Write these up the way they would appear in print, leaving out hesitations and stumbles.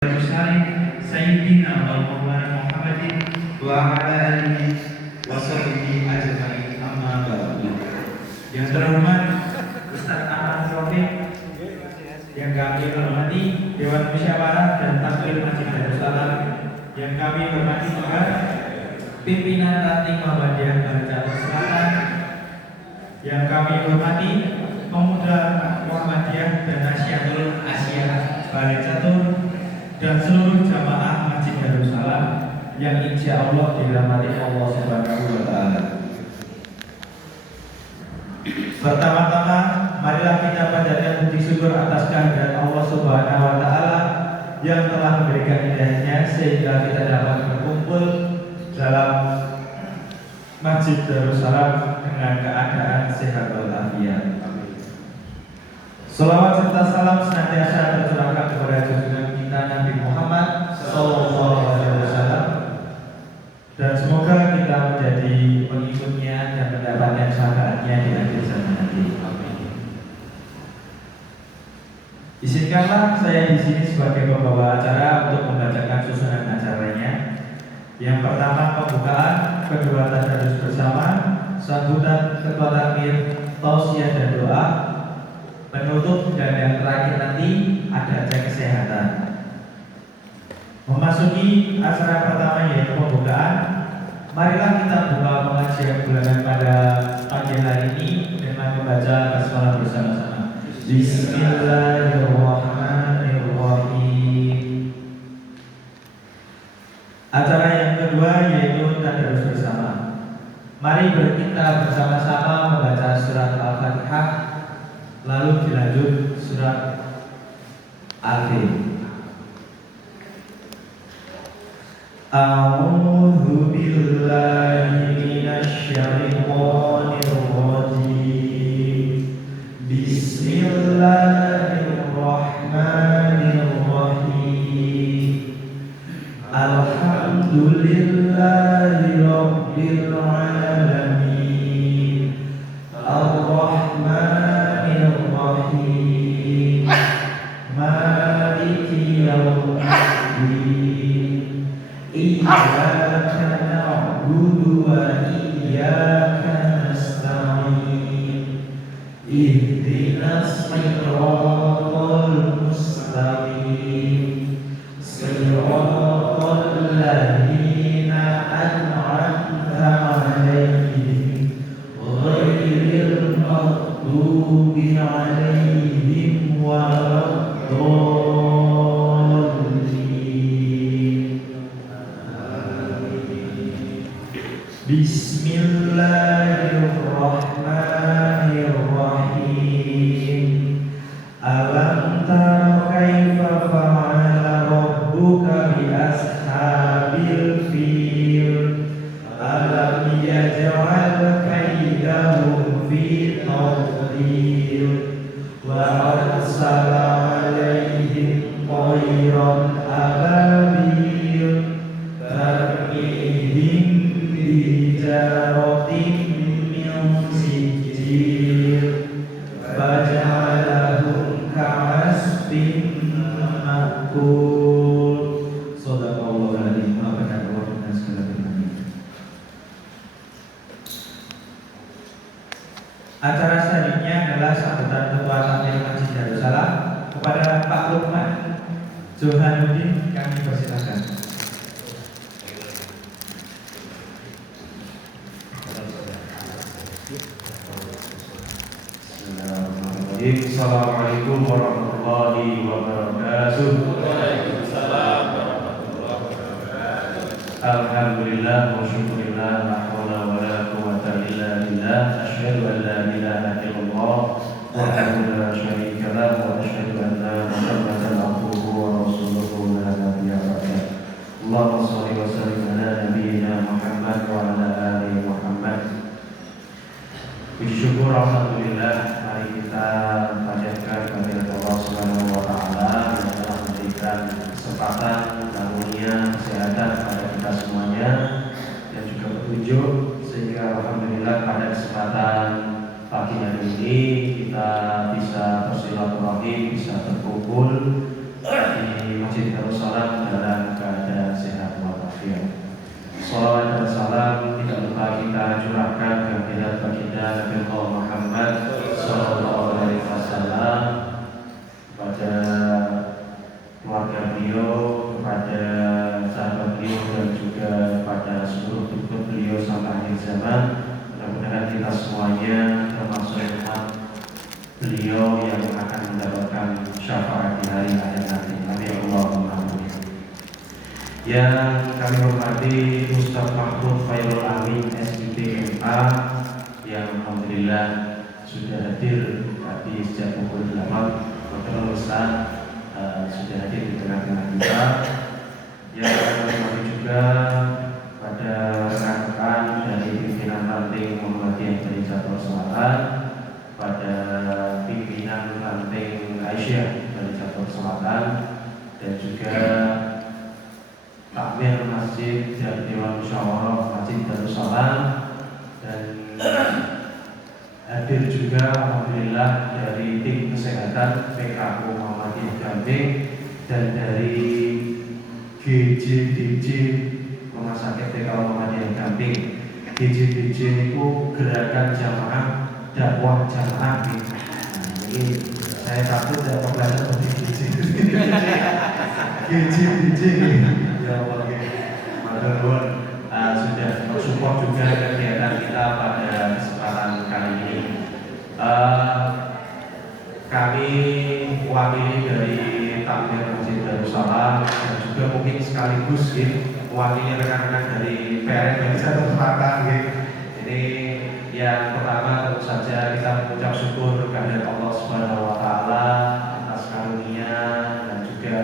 Sayyidina wa Maulana Muhammadin wa ala alihi wa sahbihi ajma'in, amma ba'du. Yang terhormat Ustaz Ahmad Taufik, yang kami hormati Dewan Musyawarah dan Takmir Masjid Darussalam, yang kami hormati juga pimpinan Ranting Muhammadiyah Darussalam Selatan, yang kami hormati pemuda Muhammadiyah dan Nasyatul Asia Balai Catur, dan seluruh jamaah Masjid Darussalam yang insya Allah dirahmati Allah Subhanahu wa Ta'ala. Pertama-tama, marilah kita panjatkan puji syukur atas kehadirat Allah Subhanahu wa Ta'ala yang telah memberikan hidayahnya sehingga kita dapat berkumpul dalam Masjid Darussalam dengan keadaan sehat walafiat. Salawat serta salam senantiasa tercurahkan kepada junjungan kita Nabi Muhammad Sallallahu Alaihi Wasallam, dan semoga kita menjadi pengikutnya dan mendapatkan syafaatnya di akhir zaman nanti. Izinkanlah saya di sini sebagai pembawa acara untuk membacakan susunan acaranya. Yang pertama pembukaan, kedua tadarus bersama, sambutan ketua takmir, tausiah dan doa, penutup, dan yang terakhir nanti ada acara kesehatan. Memasuki acara pertama yaitu pembukaan, marilah kita buka pengajian bulanan pada pagi hari ini dengan membaca basmalah bersama-sama. Bismillahirrahmanirrahim. Acara yang kedua yaitu tadarus bersama. Mari kita bersama-sama membaca surat Al-Fatihah, lalu dilanjut surat Al-Fil. A'udzu billahi minasy syaithanir rajim. Bismillahirrahmanirrahim. Alhamdulillahi rabbil alamin. Ar-Rahmanir Rahim. Maliki yaumiddin. Iyyaka na'budu wa iyyaka nasta'in. Ihdinas siratal mustaqim. Siratal ladzina an'amta 'alaihim ghairil maghdubi 'alaihim waladdallin. Bismillahirrahmanirrahim. Alam tara kaifa fa'ala rabbuka bi ashabil fil. Alam yaj'al kaidahum fi tadlil. Wa arsala 'alaihim tayran ababil tarmihim bijaratin min sijil faj'alahum ka'asfin ma'kul. Shadaqallahu alazim. Maafkan Allah dengan segala firman-Nya. Acara selanjutnya adalah sambutan ketua takmir Masjid Darussalam kepada Pak Lukman Johanuddin, kami persilakan. Assalamualaikum warahmatullahi wabarakatuh. Waalaikumsalam warahmatullahi wabarakatuh. Alhamdulillah wa syukurillah, la haula wa la quwwata illa billah. Asyhadu an la ilaha illallah wahdahu la syarika lah, wa asyhadu anna Muhammadan abduhu wa rasuluhu la nabiyya ba'dah. Allahumma shalli wa sallim ala nabiyyina Muhammad wa ala ali Muhammad. Puji syukur alhamdulillah, mari kita panjatkan kehadirat Allah Subhanahu wa Ta'ala yang telah memberikan kesempatan, karunia, kesehatan pada kita semuanya, dan juga petunjuk, sehingga alhamdulillah pada kesempatan pagi hari ini kita bisa bersilaturahim, bisa berkumpul di Masjid Darussalam kepada beliau, kepada sahabat beliau dan juga kepada seluruh pengikut beliau sampai akhir zaman. Mudah-mudahan kita semuanya termasuk umat beliau yang akan mendapatkan syafaat di hari akhir nanti. Amin Allahumma amin. Yang kami hormati Ustaz Mahfud Khairul Amin SITMA yang alhamdulillah sudah hadir tadi sejak pukul 8. Betul Ustaz sudah hadir di tengah-tengah kita. Yang kami hormati juga pada rekan-rekan dari pimpinan ranting Muhammadiyah dari Jateng Selatan, pada pimpinan ranting Aisyah dari Jateng Selatan, dan juga takmir masjid dan dewan musyawarah Masjid Darussalam, dan hadir juga alhamdulillah dari tim kesehatan PKU Muhammadiyah Gamping dan dari GJDJ Rumah Sakit PKU Muhammadiyah Gamping. GJDJ itu Gerakan Jamaah Dakwah Jamaah. Nah, ini saya takut tidak pembelajaran seperti GJDJ. Ya Allah, matur sudah mensupport juga kegiatan kita pada kesempatan kali ini. Kami wakili dari takmir Masjid Darussalam dan juga mungkin sekaligus mewakili rekan-rekan dari PRN dari Jateng Selatan. Jadi yang pertama tentu saja kita mengucap syukur kepada Allah Subhanahu Wa Taala atas karunia dan juga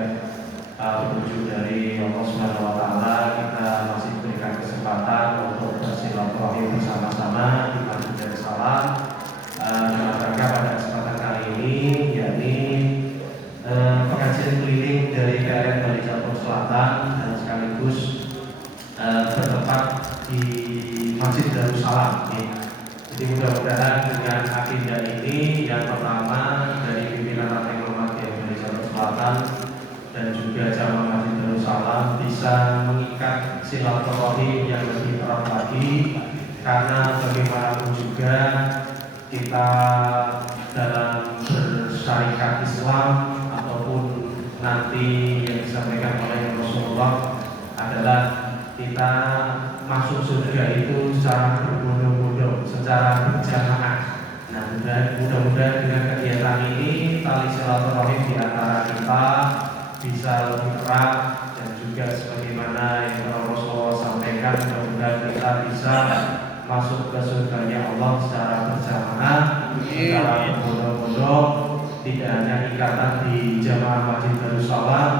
petunjuk dari Allah Subhanahu Wa Taala. Kita masih diberikan kesempatan untuk bersilaturahmi bersama-sama di Masjid Darussalam dalam rangka pada kesempatan kali ini, yakni pengajian keliling dari PRN Bali Jateng Selatan dan sekaligus bertempat di Masjid Darussalam. Jadi mudah-mudahan dengan agenda ini, yang pertama dari pimpinan ranting Muhammadiyah Bali Jateng Selatan dan juga jamaah Masjid Darussalam bisa mengikat silaturahim yang lebih erat lagi, karena bagaimanapun juga kita dalam bersyarikat Islam ataupun nanti yang disampaikan oleh Rasulullah adalah kita masuk surga itu secara berbondong-bondong, secara berjamaah. Nah, mudah-mudahan dengan kegiatan ini tali silaturahim di antara kita bisa lebih erat, dan juga sebagaimana yang Rasulullah sampaikan, mudah-mudahan kita bisa masuk ke surganya Allah secara berjamaah, secara berbondong-bondong, tidak hanya ikatan di jamaah Masjid Darussalam,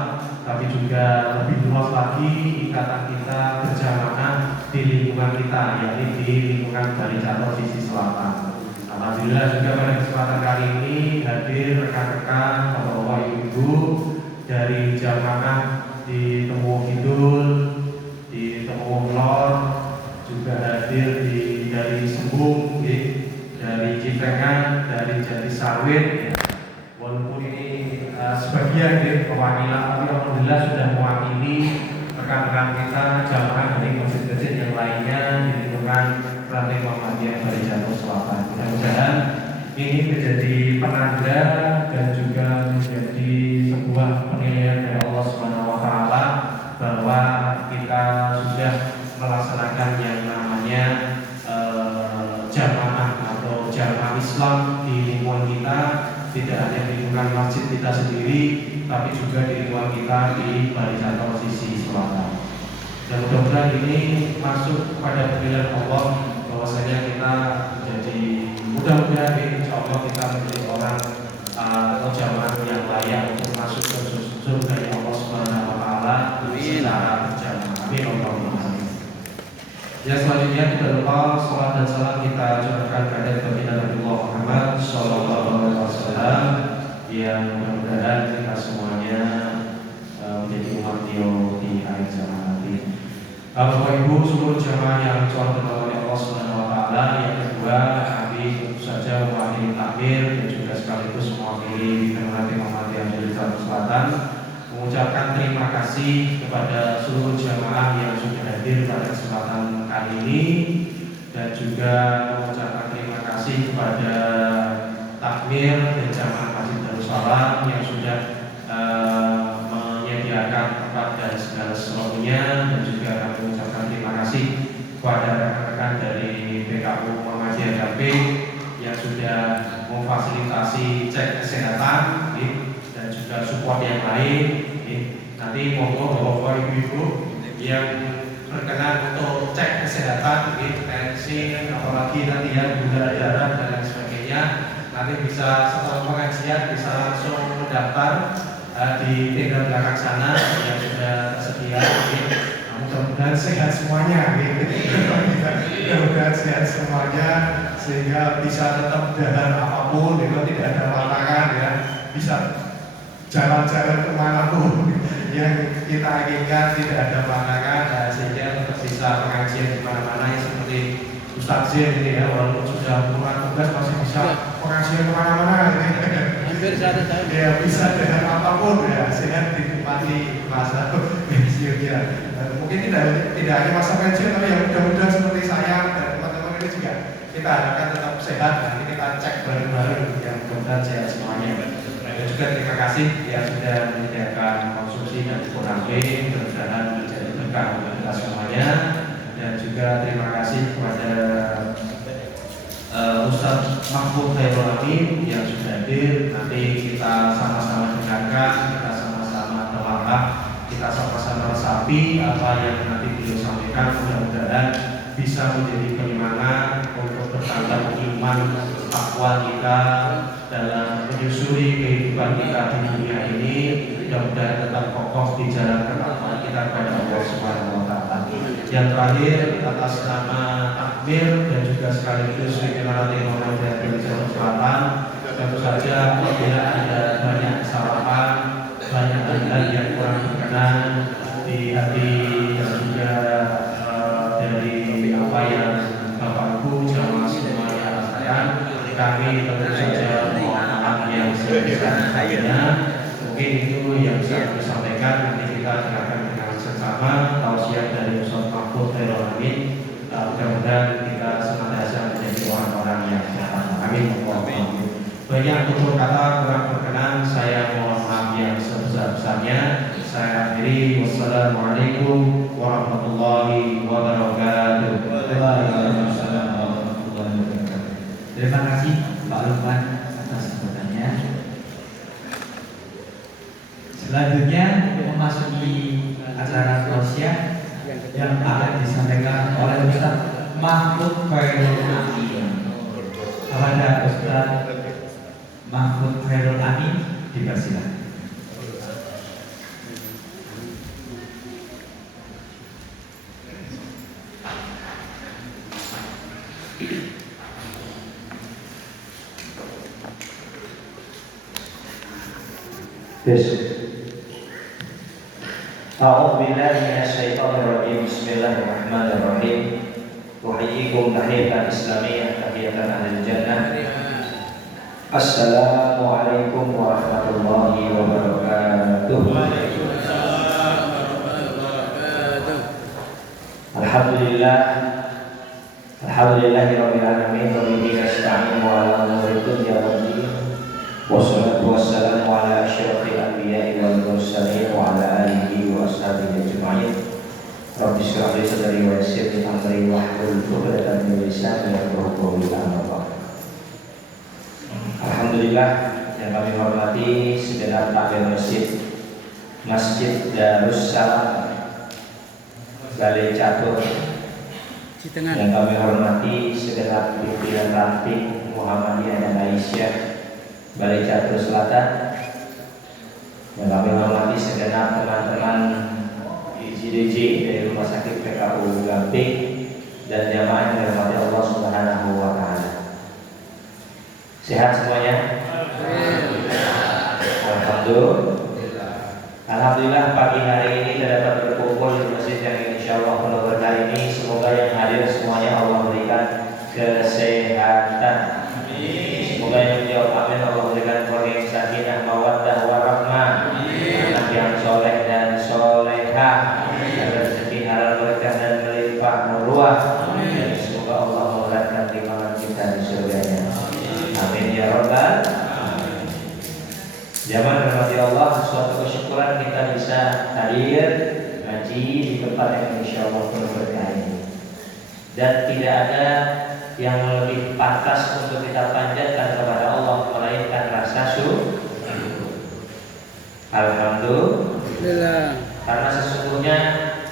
tapi juga lebih luas lagi ikatan kita berjamaah di lingkungan kita, yakni di lingkungan Bali Jateng sisi selatan. Alhamdulillah juga pada kesempatan kali ini hadir rekan-rekan, bapak-bapak, ibu-ibu dari jamaah di Temuwuh Kidul, di Temuwuh Lor, juga hadir dari Sembung, dari Ciprengan, dari Jatisawit. Walaupun ini sebagian perwakilan, tapi alhamdulillah sudah mewakili rekan-rekan kita jamaah dari masjid-masjid yang lainnya di lingkungan ranting Muhammadiyah Bali Jateng Selatan. Mudah-mudahan ini menjadi penanda dan juga menjadi sebuah penilaian dari Allah Subhanahu Wa Taala bahwa kita sudah melaksanakan yang namanya jamaah atau jamaah Islam di lingkungan kita, tidak hanya di lingkungan masjid kita sendiri, tapi juga di lingkungan kita di Bali Jateng sisi selatan. Dan mudah-mudahan ini masuk pada penilaian Allah bahwasanya kita menjadi, mudah-mudahan insya Allah kita menjadi orang atau jamaah yang layak untuk masuk ke surga Allah Subhanahu Wa Taala secara berjamaah. Amin Allahumma amin. Ya, selanjutnya tidak lupa salat dan salam kita curahkan kepada baginda Nabi Muhammad Sallallahu Alaihi Wasallam, yang mudah-mudahan kita semuanya menjadi umat beliau di akhir zaman nanti. Bapak Ibu seluruh jamaah yang dicorahkan oleh Allah Subhanahu Wa Taala, yang kedua kami tentu saja mewakili takmir dan juga sekaligus mewakili Ranting Muhammadiyah dari Jateng Selatan mengucapkan terima kasih kepada seluruh jamaah yang sudah hadir pada kesempatan kali ini, dan juga mengucapkan terima kasih kepada takmir dan jamaah Masjid Darussalam yang sudah menyediakan dimuliakan tepat dari segala sesuatunya, dan juga kami mengucapkan terima kasih kepada rekan-rekan dari PKU Muhammadiyah Gamping yang sudah memfasilitasi cek kesehatan dan juga support yang lain. Nanti monggo bapak ibu-ibu yang berkenan untuk cek kesehatan, tensi, apalagi nanti ya gula darah dan lain sebagainya, nanti bisa setelah pengajian bisa langsung mendaftar di tenda belakang sana yang sudah tersedia. Mudah-mudahan sehat semuanya, mudah-mudahan sehat semuanya sehingga bisa tetap dahar apapun, tidak ada larangan ya, bisa jalan-jalan kemanapun yang kita inginkan, tidak ada larangan, sehingga tetap bisa pengajian di mana-mana ya, seperti Ustaz Zain ini ya, walaupun sudah pulang tugas masih bisa pengajian kemana-mana hampir satu tahun ya, bisa dengan apapun ya, sehat dinikmati masa pensiunnya. Mungkin tidak hanya masa pensiun, tapi yang mudah-mudahan seperti saya dan teman-teman ini juga kita harapkan tetap sehat. Nanti kita cek bareng-bareng yang mudah-mudahan sehat semuanya. Dan juga terima kasih yang sudah menyediakan konsumsi dan kurangin, mudah-mudahan menjadi berkah untuk kita semuanya. Dan juga terima kasih kepada Ustaz Mahfud Khairul Amin yang sudah hadir. Nanti kita sama-sama dengarkan, kita sama-sama telaah, kita sama-sama resapi apa yang nanti beliau sampaikan. Mudah-mudahan bisa menjadi penyemangat untuk bertambah iman takwa kita dalam menyusuri kehidupan kita di dunia ini. Mudah-mudahan tetap kokoh di jalan ketakwaan kita kepada Allah Subhanahu wa Ta'ala. Yang terakhir, atas nama takmir dan juga sekaligus pimpinan Muhammadiyah Jawa Selatan, tentu saja apabila ada banyak kesalahan, banyak hal yang kurang berkenan di hati dan juga dari apa yang Bapak Ibu jamaah semuanya rasakan, kami tentu saja mohon maaf yang sebesar-besarnya. Mungkin itu yang bisa kami sampaikan. Nanti kita dengarkan dengan sesama tausiah dari Ustaz Mahfud Khairul Amin. Mudah-mudahan kita senantiasa menjadi orang-orang yang sehat. Amin. Banyak tutur kata kurang berkenan, saya mohon maaf yang sebesar-besarnya. Saya akhiri. Wassalamualaikum warahmatullahi wabarakatuh. Waalaikumsalam warahmatullahi wabarakatuh. Terima kasih Pak Lukman atas sambutannya. Selanjutnya memasuki acara tausiah yang akan disampaikan oleh Ustaz Mahfud Khairul Amin. Kepada Ustaz Mahfud Khairul Amin dipersilakan. أعوذ بالله من الشيطان الرجيم. بسم الله الرحمن الرحيم. أحييكم تحية إسلامية تحية أهل الجنة. السلام عليكم ورحمة الله وبركاته. الحمد لله رب العالمين وبه نستعين على أمور الدنيا والدين. والصلاة والسلام على أشرف الأنبياء والمرسلين وعلى آله وأصحابه أجمعين. رب اشرح لي صدري ويسر لي أمري واحلل عقدة من لساني يفقهوا قولي. أما بعد. Alhamdulillah yang kami hormati segenap takmir Masjid Darus Salam Balai Catur, yang kami hormati segenap pimpinan ranting Muhammadiyah dan Aisyah Balai Catur Selatan, yang kami hormati segenap teman-teman IGDJ dari Rumah Sakit PKU Gamping dan jamaah yang dirahmati Allah Subhanahu wa Ta'ala. Sehat semuanya? Alhamdulillah pagi hari ini kita dapat berkumpul di masjid yang insya Allah penuh berkah ini. Semoga yang hadir semuanya Allah berikan kesehatan. Semoga yang menjawab amin Allah berikan keluarga yang sakinah, mawaddah, warahmah, anak yang soleh dan soleha, rezeki halal berkah dan melimpah ruah. Dan semoga Allah memberatkan timbangan kita di surganya. Amin ya rabbal. Zaman rahmati Allah, suatu kesyukuran kita bisa hadir ngaji di tempat yang insya Allah penuh berkah ini. Dan tidak ada yang lebih pantas untuk kita panjatkan kepada Allah melainkan rasa syukur. Alhamdulillah. Karena sesungguhnya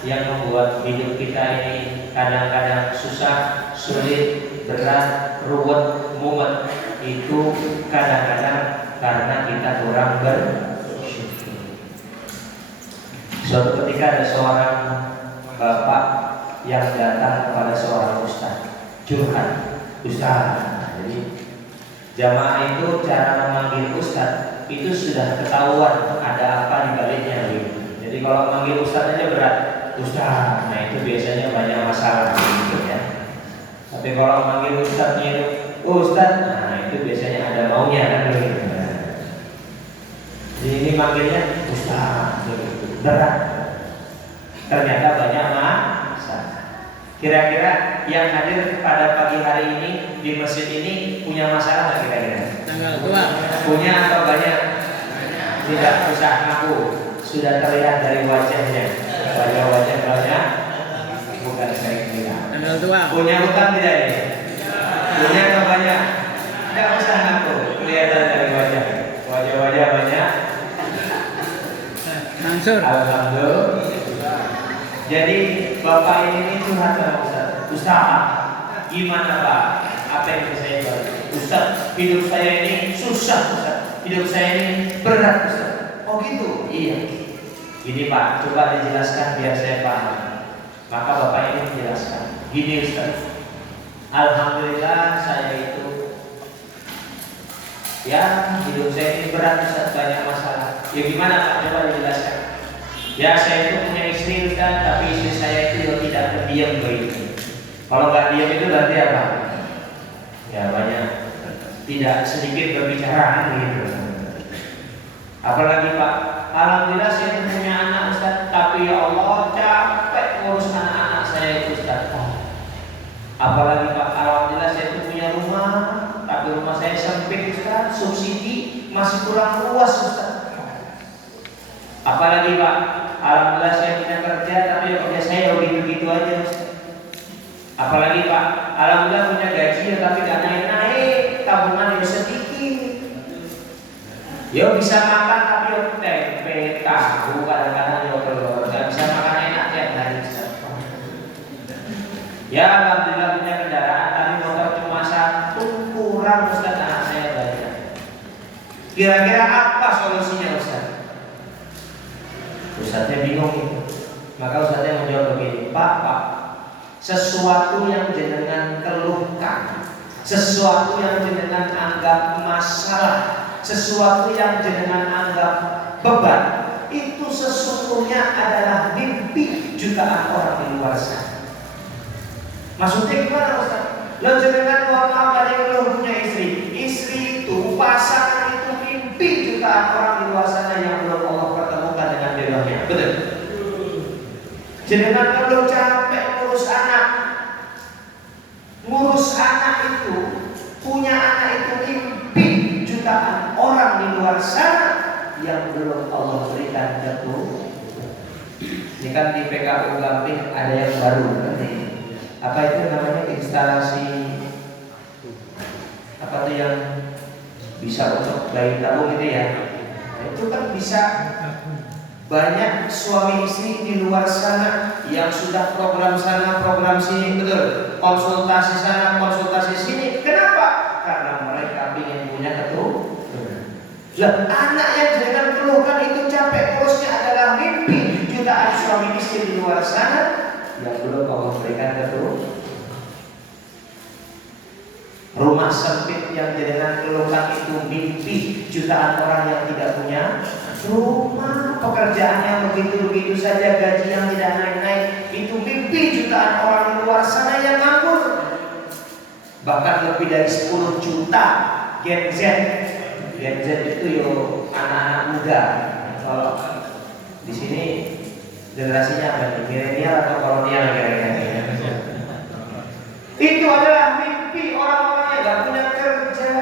yang membuat hidup kita ini kadang-kadang susah, sulit, berat, ruwet, mumet, itu kadang-kadang karena kita kurang bersyukur. Suatu ketika ada seorang bapak yang datang kepada seorang ustaz, curhat, ustaz. Jadi jamaah itu cara memanggil ustaz itu sudah ketahuan ada apa di baliknya gitu. Jadi kalau manggil ustaz aja berat, ustaz. Nah itu biasanya banyak masalah gitu ya. Tapi kalau manggil ustaznya itu ustaz, nah itu biasanya ada maunya kan gitu. Jadi ini manggilnya ustaz, berat. Ternyata banyak masalah. Kira-kira yang hadir pada pagi hari ini di masjid ini punya masalah nggak kira-kira? Punya atau banyak? Tidak usah ngaku, sudah terlihat dari wajahnya. Wajah-wajah banyak, bukan saya kira. Punya hutang tidak ini? Punya atau banyak? Tidak usah ngaku, kelihatan dari wajah. Wajah-wajah banyak. Alhamdulillah. Jadi bapak ini curhat sama Ustaz. Ustaz, gimana Pak? Apa yang bisa saya buat? Ustaz, hidup saya ini susah Ustaz. Hidup saya ini berat Ustaz. Oh gitu? Iya. Gini Pak, coba dijelaskan biar saya paham. Maka bapak ini menjelaskan. Gini Ustaz, alhamdulillah saya itu ya hidup saya ini berat Ustaz, banyak masalah. Ya gimana Pak? Coba dijelaskan. Ya saya itu punya istri Ustaz, tapi istri saya itu tidak terdiam begitu. Kalau nggak diam itu berarti apa? Ya banyak, tidak sedikit berbicara gitu. Apalagi Pak, alhamdulillah saya itu punya anak Ustaz, tapi ya Allah capek ngurus anak-anak saya itu Ustaz. Apalagi Pak, alhamdulillah saya itu punya rumah, tapi rumah saya sempit Ustaz, subsidi masih kurang luas Ustaz. Apalagi Pak, alhamdulillah saya punya kerja, tapi kerja saya begitu-begitu aja Ustaz. Apalagi Pak, alhamdulillah punya gaji, tapi gak naik-naik, tabungan itu sedikit. Yo bisa makan tapi yo tempe, tahu, kadang-kadang yo telur, gak bisa makan enak tiap hari Ustaz. Ya alhamdulillah punya kendaraan, tapi motor cuma satu, kurang Ustaz, anak saya banyak. Kira-kira apa solusinya Ustaz? Ustaznya bingung itu. Maka Ustaznya menjawab begini, Pak, sesuatu yang jenengan keluhkan, sesuatu yang jenengan anggap masalah, sesuatu yang jenengan anggap beban, itu sesungguhnya adalah mimpi jutaan orang di luar sana. Maksudnya gimana Ustaz? Lo jenengan mohon maaf ada yang punya istri, istri itu pasangan itu mimpi jutaan orang di luar sana yang belum Allah pertemukan dengan jodohnya. Betul? Jenengan kalau capek ngurus anak, itu punya anak itu mimpi jutaan orang di luar sana yang belum Allah berikan jatuh. Ini kan di PKU Gamping ada yang baru nanti. Apa itu namanya instalasi apa tuh yang bisa untuk bayi tabung itu ya? Nah, itu kan bisa banyak suami istri di luar sana yang sudah program sana, program sini, betul? Konsultasi sana, konsultasi sini. Kenapa? Karena mereka ingin punya keturunan. Lah, anak yang jangan keluhkan itu capek urusnya adalah mimpi jutaan suami istri di luar sana yang belum Allah berikan keturunan. Rumah sempit yang jangan keluhkan itu mimpi jutaan orang yang tidak punya rumah, pekerjaan yang begitu-begitu saja, gaji yang tidak naik-naik, itu mimpi jutaan orang di luar sana yang nganggur. Bahkan lebih dari 10 juta Gen Z. Gen Z itu yo anak-anak muda. Kalau di sini generasinya apa nih? Milenial atau kolonial kira-kira? Itu adalah mimpi orang-orang yang gak punya kerja.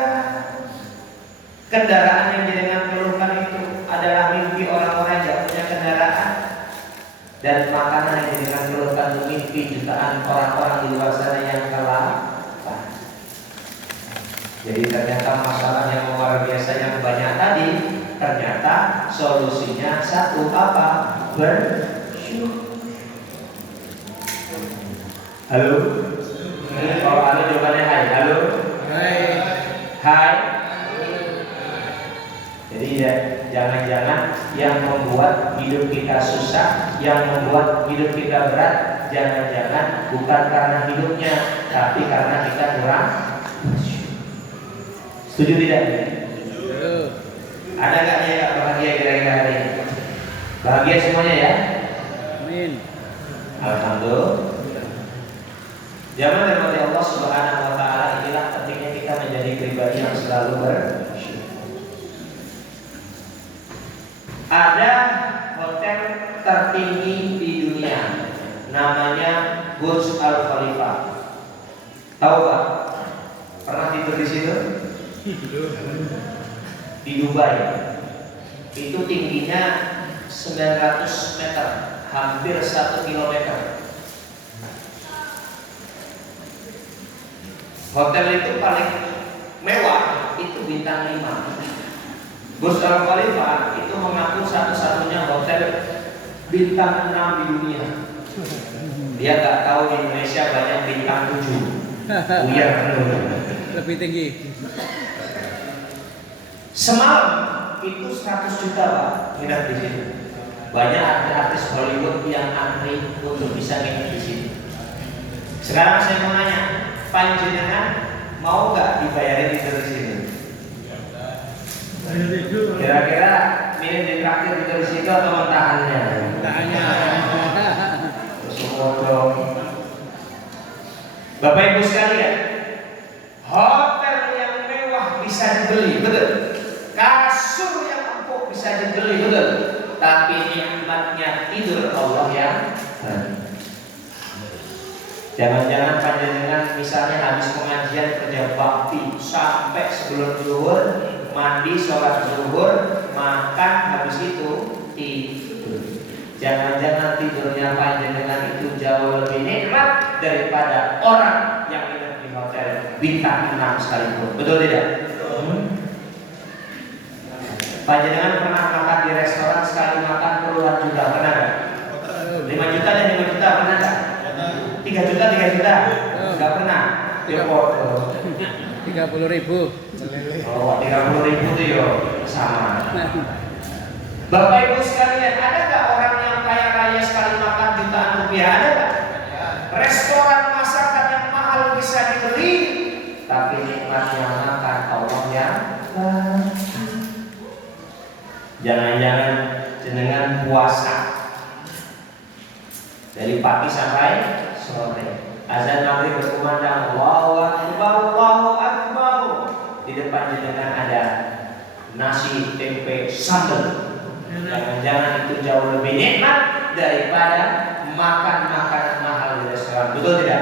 Kendaraan yang jenengan keluhkan itu adalah mimpi orang-orang yang gak punya kendaraan. dan makanan yang dijadikan keluarkan untuk mimpi jutaan orang-orang di luar sana yang kelaparan. Jadi ternyata masalah yang luar biasa yang banyak tadi, ternyata solusinya satu apa? Bersyukur. Halo? Kalau halo jawabannya hai. Halo? Hai. Jadi ya, jangan-jangan yang membuat hidup kita susah, yang membuat hidup kita berat, jangan-jangan bukan karena hidupnya, tapi karena kita kurang bersyukur. Setuju tidak? Ada nggak yang nggak bahagia kira-kira hari ini? Bahagia semuanya ya? Amin. Alhamdulillah. Zaman dari Allah Subhanahu wa taala inilah pentingnya kita menjadi pribadi yang selalu bersyukur. Ada hotel tertinggi di dunia, namanya Burj Al Khalifa. Tahu Pak? Pernah tidur di situ? Di Dubai. Itu tingginya 900 meter, hampir 1 kilometer. Hotel itu paling mewah itu bintang 5. Burj Al Khalifa itu mengaku satu-satunya hotel bintang 6 di dunia. Dia nggak tahu di Indonesia banyak bintang 7. Buyar Lebih tinggi. Semalam itu 100 juta Pak nginep di sini. Banyak artis Hollywood yang antri untuk bisa nginep di sini. Sekarang saya mau nanya, panjenengan mau nggak dibayarin tidur di sini? Kira-kira milih ditraktir tidur di situ atau mentahannya? Tanya. Bapak Ibu sekalian, hotel yang mewah bisa dibeli, betul. Kasur yang empuk bisa dibeli, betul. Tapi nikmatnya tidur Allah yang jangan-jangan panjenengan misalnya habis pengajian kerja bakti sampai sebelum zuhur, mandi sholat zuhur, makan, habis itu tidur. Jangan-jangan tidurnya panjenengan itu jauh lebih nikmat daripada orang yang hidup di hotel bintang 6 sekalipun. Betul tidak? Panjenengan pernah makan di restoran sekali makan puluhan juta, pernah nggak? 5 juta dan 5 juta pernah nggak? 3 juta, 3 juta? Nggak pernah. Ya foto. 30.000. Oh, 30.000 itu yo sama. Bapak Ibu sekalian, ada nggak orang yang kaya raya sekali makan jutaan rupiah? Ada nggak? Restoran masakan yang mahal bisa dibeli, tapi nikmatnya makan Allah yang jangan-jangan jenengan puasa dari pagi sampai sore. Azan maghrib berkumandang, Allahu Akbar, Allahu Akbar. Di depan jenengan ada nasi, tempe, sambal. Jangan-jangan itu jauh lebih nikmat daripada makan makanan mahal di restoran. Betul tidak?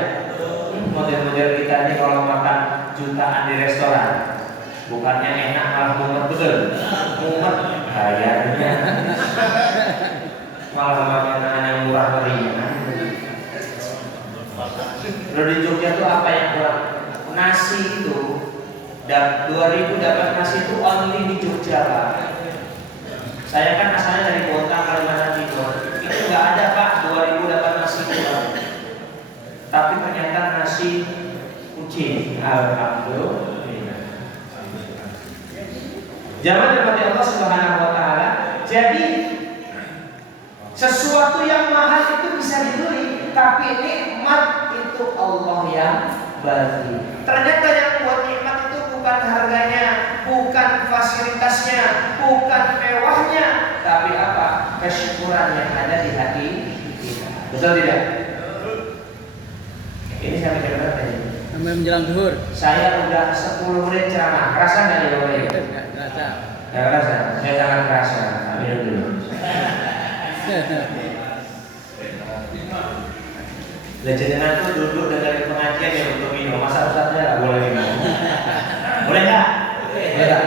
Model-model kita ini kalau makan jutaan di restoran, bukannya enak malah mumet, betul? Mumet kayaknya malah makanan yang murah meriah. Kalau di Jogja itu apa yang kurang? Nasi itu 2.000 dapat nasi itu only di Jogja Pak. Saya kan asalnya dari kota Kalimantan Timur. Itu nggak ada Pak 2.000 dapat nasi itu. Tapi ternyata nasi kucing. Alhamdulillah. Jangan dapati Allah Subhanahu wa taala. Jadi sesuatu yang mahal itu bisa dibeli, tapi nikmat itu Allah yang bagi. Ternyata yang buat nikmat itu bukan harganya, bukan fasilitasnya, bukan mewahnya, tapi apa? Kesyukuran yang ada di hati kita. Betul tidak? Ini sampai jam berapa ini? Sampai menjelang zuhur. Saya udah 10 menit ceramah. Kerasa nggak nih Bapak Ibu? Enggak kerasa. Nggak kerasa. Saya sangat kerasa. Ambil dulu. Lejendenan tuh duduk dengerin pengajian ya untuk minum. Masa ustadznya nggak boleh minum? Boleh nggak? Boleh nggak?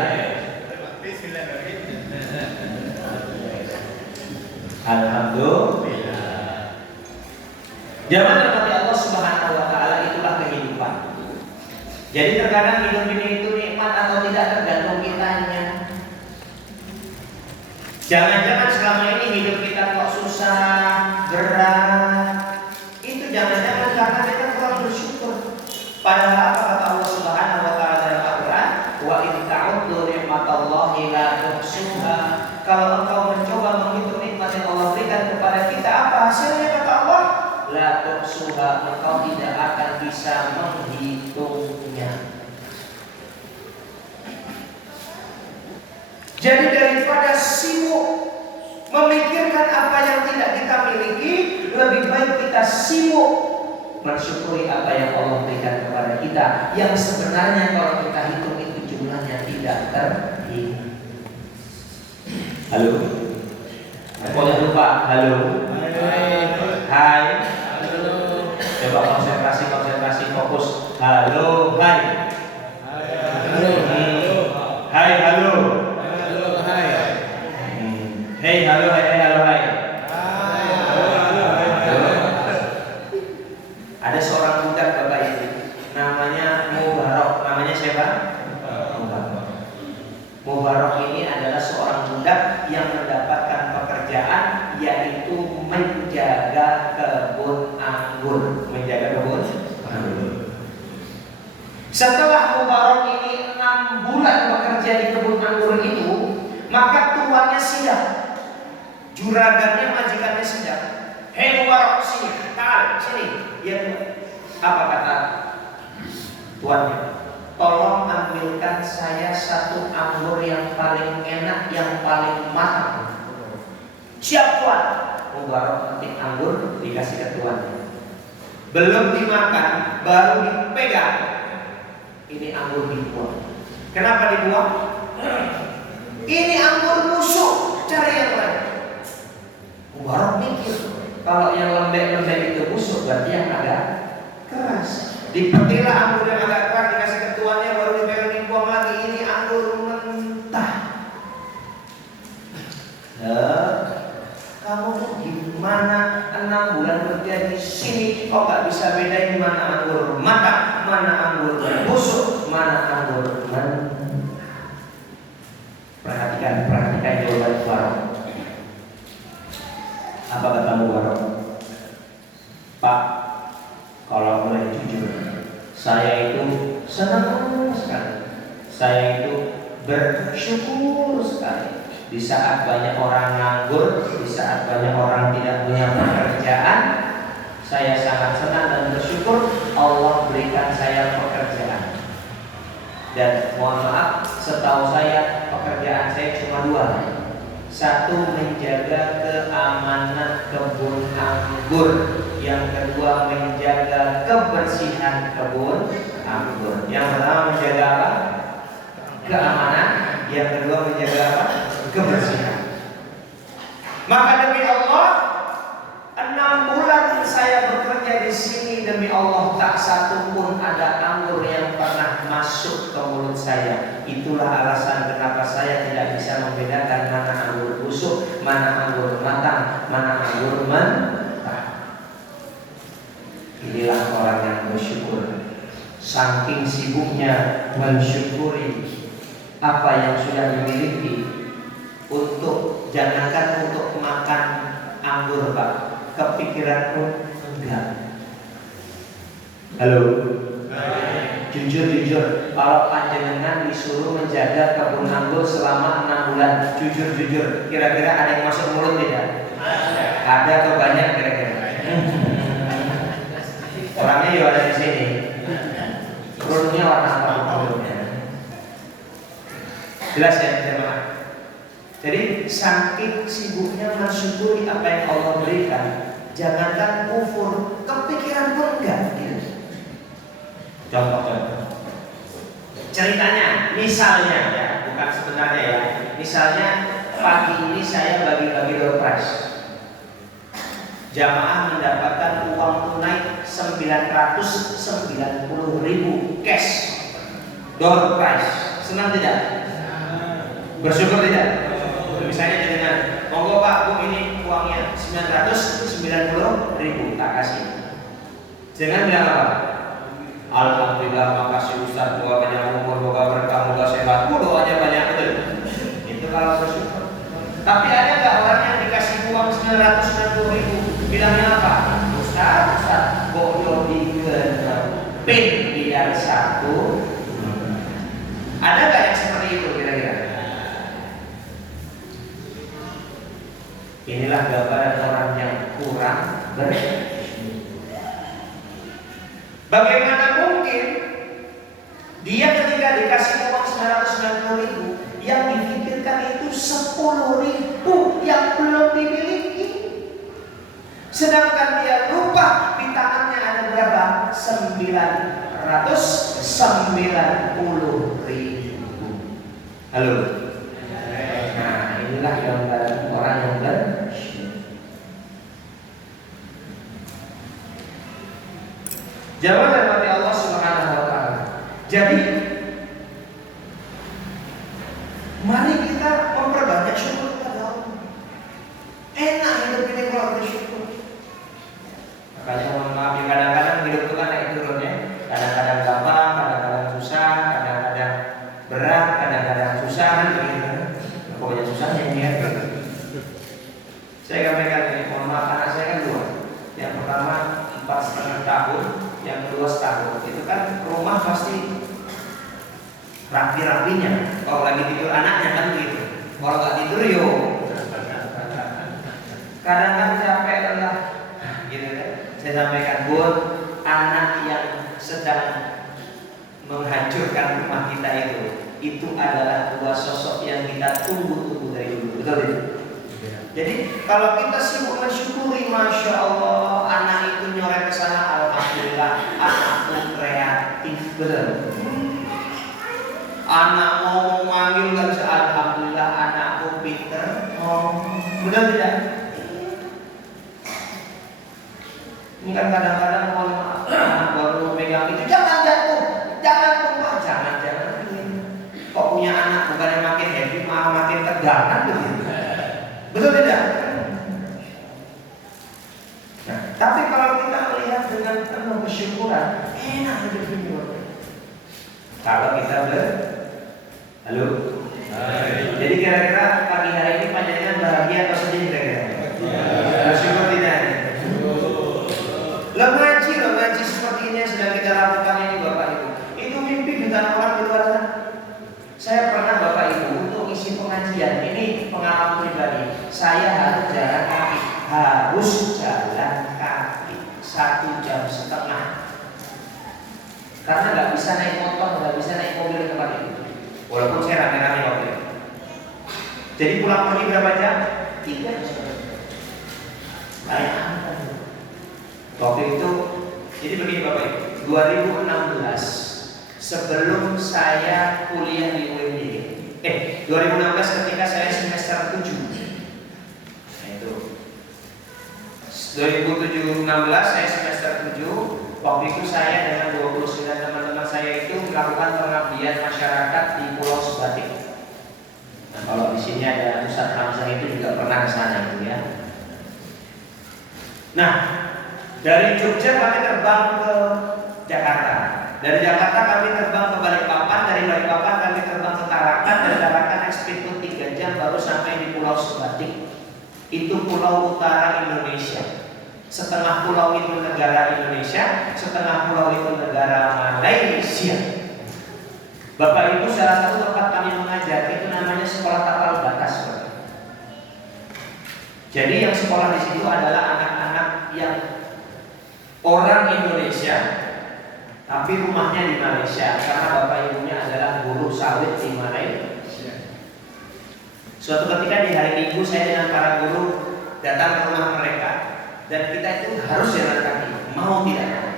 Alhamdulillah. Zaman rahmati Allah Subhanahu wa taala itulah kehidupan. Jadi terkadang hidup ini itu nikmat atau tidak tergantung kitanya. Jangan-jangan selama ini hidup kita kok susah, berat. Itu jangan-jangan karena kita kurang bersyukur. Padahal apa kata Allah Subhanahu wa taala dalam Al-Qur'an? Wa in ta'uddu ni'matallahi la tuhsuha. Kalau engkau mencoba menghitung nikmat yang Allah berikan kepada kita, apa hasilnya kata Allah? La tuhsuha, engkau tidak akan bisa menghitungnya. Jadi daripada sibuk memikirkan apa yang tidak kita miliki, lebih baik kita sibuk mensyukuri apa yang Allah berikan kepada kita, yang sebenarnya kalau kita hitung itu jumlahnya tidak terhitung. Halo. Boleh lupa. Halo. Hai. Halo. Coba konsentrasi fokus. Halo, hai. Halo. Hai, halo. Halo, hai. Hey, halo, hai. Ada seorang budak Bapak Ibu, namanya Mubarak. Namanya siapa? Mubarak ini adalah seorang budak yang mendapatkan pekerjaan, yaitu menjaga kebun anggur. Setelah Mubarak ini 6 bulan bekerja di kebun anggur itu, maka tuannya sidang. Juragannya, majikannya sidang. Hei Mubarak, sini, sini. Dia apa kata tuannya? Tolong ambilkan saya satu anggur yang paling enak, yang paling matang. Siap tuan. Mubarak petik anggur, dikasih ke tuannya. Belum dimakan, baru dipegang. Ini anggur dibuang. Kenapa dibuang? Ini anggur busuk, cari yang lain. Mubarak mikir, kalau yang lembek-lembek itu busuk, berarti yang agak keras. Dipetilah anggur yang agak keras, dikasih ke tuannya, baru dipegang, dibuang lagi. Ini anggur mentah. Kamu tuh gimana 6 bulan kerja di sini kok gak bisa bedain mana anggur matang, mana anggur busuk, mana anggur mentah? Perhatikan jawaban Mubarak. Apa kata Mubarak? Pak, kalau boleh jujur, saya itu senang sekali. Saya itu bersyukur sekali. Di saat banyak orang nganggur, di saat banyak orang tidak punya pekerjaan, saya sangat senang dan bersyukur Allah berikan saya pekerjaan. Dan mohon maaf, setahu saya pekerjaan saya cuma 2. Satu, menjaga keamanan kebun anggur. Yang kedua, menjaga kebersihan kebun anggur. Yang pertama menjaga apa? Keamanan. Yang kedua menjaga apa? Kebersihan. Maka demi Allah, 6 bulan saya bekerja di sini, demi Allah tak satu pun ada anggur yang pernah masuk ke mulut saya. Itulah alasan kenapa saya tidak bisa membedakan mana anggur busuk, mana anggur matang, mana anggur mentah. Inilah orang yang bersyukur. Saking sibuknya mensyukuri apa yang sudah dimiliki, untuk jangankan untuk makan anggur Pak, kepikiran pun enggak. Halo. Jujur, kalau panjenengan disuruh menjaga kebun anggur selama 6 bulan, jujur, kira-kira ada yang masuk mulut tidak? Ada atau banyak kira-kira? Orangnya juga ada di sini. Kerudungnya warna apa? Jelas ya, teman-teman. Jadi saking sibuknya mensyukuri apa yang Allah berikan, jangankan kufur, kepikiran pun enggak gitu. Contoh. Ceritanya, misalnya ya, bukan sebenarnya ya. Misalnya pagi ini saya bagi-bagi door prize. Jamaah mendapatkan uang tunai 990.000 cash door prize. Senang tidak? Bersyukur tidak? Misalnya dengan monggo Pak, Bu, ini uangnya 990.000 tak kasih. Jangan bilang apa? Alhamdulillah, makasih Ustaz, doa banyak umur, doa berkah, doa sehat, doanya banyak betul. Itu kalau bersyukur. Tapi ada nggak orang yang dikasih uang 960.000 bilangnya apa? Ustaz, bodoh digenepin biar satu. Ada nggak yang seperti itu kira-kira? Inilah gambaran orang yang kurang bersyukur. Bagaimana mungkin dia ketika dikasih uang 990.000 yang dipikirkan itu 10.000 yang belum dimiliki, sedangkan dia lupa di tangannya ada berapa? 990.000. Halo. Nah, inilah gambaran orang yang bersyukur. Jamaah rahmati Allah Subhanahu wa taala. Jadi mari kita memperbanyak syukur kepada Allah. Enak hidup ini kalau bersyukur. Makanya mohon maaf ya, kadang-kadang hidup itu kan naik turun ya. Kadang-kadang gampang, kadang-kadang susah, kadang-kadang berat, kadang-kadang susah begitu. Pokoknya susahnya ini ya. Saya sampaikan ini, mohon maaf, anak saya kan dua. Yang pertama 4,5 tahun, yang kedua setahun. Itu kan rumah pasti rapi-rapinya. Kalau lagi tidur anaknya kan begitu. Kalau nggak tidur yo, kadang-kadang capek lelah, gitu kan. Saya sampaikan buat anak yang sedang menghancurkan rumah kita itu adalah dua sosok yang kita tunggu-tunggu dari dulu. Betul itu? Jadi kalau kita sibuk mensyukuri, masya Allah, anak itu nyoret ke sana, alhamdulillah, anakku kreatif, betul. Anak mau manggil nggak bisa, alhamdulillah, anakku pinter. Oh, betul tidak? Ini kan kadang-kadang mohon maaf, anak baru megang itu, jangan jatuh, jangan tumpah, jangan. Kok punya anak bukan yang makin happy, malah makin tegangan begitu. Betul tidak? Nah, tapi kalau kita melihat dengan penuh kesyukuran, enak hidup ini. Kalau kita halo? Hai. Jadi kira-kira pagi hari ini panjenengan bahagia atau sedih kira-kira? Bersyukur tidak? Ngaji seperti ini yang sedang kita lakukan ini Bapak Ibu. Itu mimpi jutaan orang di luar sana. Saya pernah Bapak Ibu untuk isi pengajian, ini pengalaman pribadi. Saya harus jalan kaki, 1,5 jam. Karena nggak bisa naik motor, nggak bisa naik mobil ke tempat itu. Walaupun saya rame-rame waktu itu. Jadi pulang pergi berapa jam? 3 jam. Waktu itu, jadi begini Bapak Ibu, 2016 sebelum saya kuliah di UNJ, 2016 ketika saya semester 7. Nah itu 2016 saya semester 7. Waktu itu saya dengan 29 teman-teman saya itu melakukan pengabdian masyarakat di Pulau Sebatik. Nah kalau di sini ada Ustaz Hamzah itu juga pernah ke sana itu ya. Nah dari Jogja kami terbang ke Jakarta. Dari Jakarta kami terbang ke Balikpapan, dari Balikpapan kami terbang ke Tarakan, dari Tarakan ekspedisi 3 jam baru sampai di Pulau Sebatik. Itu pulau utara Indonesia. Setengah pulau itu negara Indonesia, setengah pulau itu negara Malaysia. Bapak Ibu, salah satu tempat kami mengajar itu namanya sekolah tapal batas. Jadi yang sekolah di situ adalah anak-anak yang orang Indonesia, tapi rumahnya di Malaysia karena bapak ibunya adalah buruh sawit di Malaysia. Suatu ketika di hari Minggu saya dengan para guru datang ke rumah mereka dan kita itu harus jalan kaki, mau tidak mau.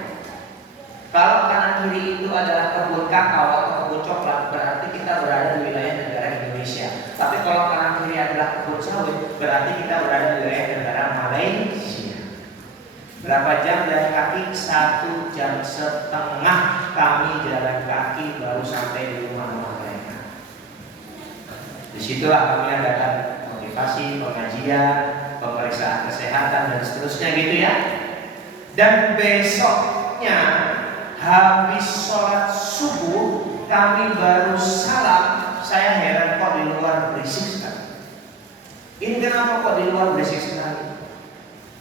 Kalau kanan kiri itu adalah kebun kakao atau kebun coklat, berarti kita berada di wilayah negara Indonesia. Tapi kalau kanan kiri adalah kebun sawit, berarti kita berada di wilayah negara Malaysia. Berapa jam jalan kaki? 1,5 jam kami jalan kaki baru sampai di rumah-rumah mereka. Disitulah kami adakan motivasi, pengajian, pemeriksaan kesehatan dan seterusnya gitu ya. Dan besok besoknya habis sholat subuh kami baru salam. Saya heran kok di luar berisik sekali. Ini kenapa kok di luar berisik sekali?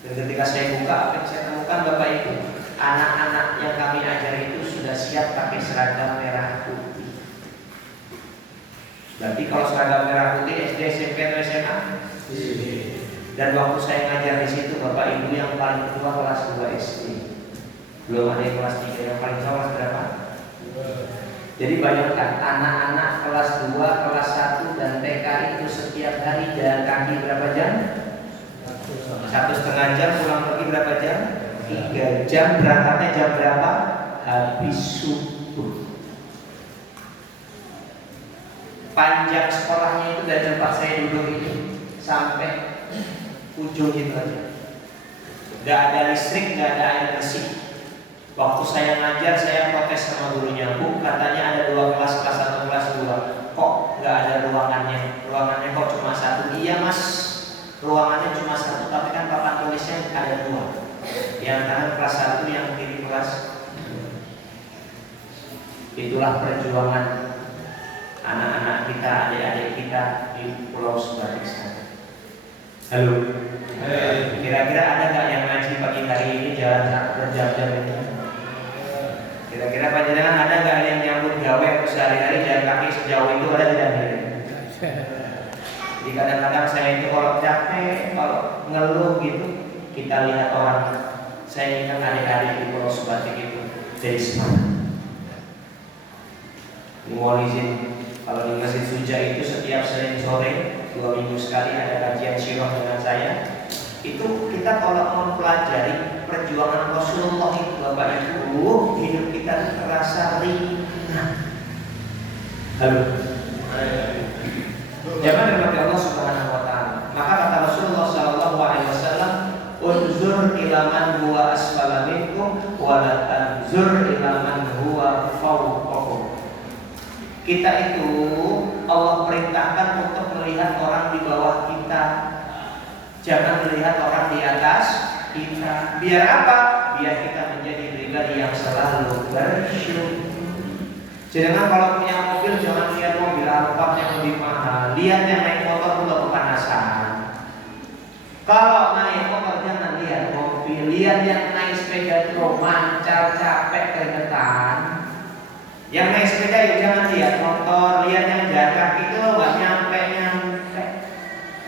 Dan ketika saya buka, apa yang saya temukan Bapak Ibu, anak-anak yang kami ajar itu sudah siap pakai seragam merah putih. Berarti kalau seragam merah putih SD, SMP, atau SMA? Dan waktu saya ngajar di situ, Bapak Ibu yang paling tua kelas 2 SD, belum ada yang kelas 3, yang paling tua kelas berapa? Jadi bayangkan anak-anak kelas 2, kelas 1 dan TK itu setiap hari jalan kaki berapa jam? 1,5 jam, pulang pergi berapa jam? 3 jam, berangkatnya jam berapa? Habis subuh. Panjang sekolahnya itu dari tempat saya duduk ini sampai ujung itu aja. Gak ada listrik, gak ada air bersih. Waktu saya ngajar, saya protes sama gurunya, Bu, katanya ada 2 kelas, kelas 1, kelas 2. Kok nggak ada ruangannya? Ruangannya kok cuma 1? Iya Mas, ruangannya cuma 1, tapi kan papan tulisnya ada 2. Yang kanan kelas 1, yang kiri kelas. Itulah perjuangan anak-anak kita, adik-adik kita di Pulau Sebatik sana. Halo. Kira-kira ada nggak yang ngaji pagi hari ini jalan berjam-jam ini? Kira-kira panjenengan ada nggak yang nyambut gawe atau sehari-hari jalan kaki sejauh itu, ada tidak? Jadi kadang-kadang saya itu kalau capek, kalau ngeluh gitu, kita lihat orang. Saya ingat adik-adik di Pulau Sebatik itu jadi semangat. Mohon izin, kalau di Masjid Suja itu setiap Senin sore 2 minggu sekali ada kajian sirah dengan saya. Itu kita kalau mempelajari perjuangan Rasulullah itu, Bapak Ibu, hidup kita terasa ringan. Halo. Jangan dirahmati Allah Subhanahu wa taala. Maka kata Rasulullah sallallahu alaihi wasallam, "Unzur ila man huwa asfala minkum wa la tanzur ila man huwa fawqakum." Kita itu Allah perintahkan untuk melihat orang di bawah kita. Jangan melihat orang di atas kita. Biar apa? Biar kita menjadi pribadi yang selalu bersyukur. Jangan kalau punya mobil, jangan lihat mobil Alphard yang lebih mahal. Lihat yang naik motor udah kepanasan. Kalau naik motor jangan lihat mobil. Lihat yang naik sepeda itu mancal, capek, keringetan. Yang naik sepeda ya jangan lihat motor. Lihat yang jalan kaki itu nggak nyampe.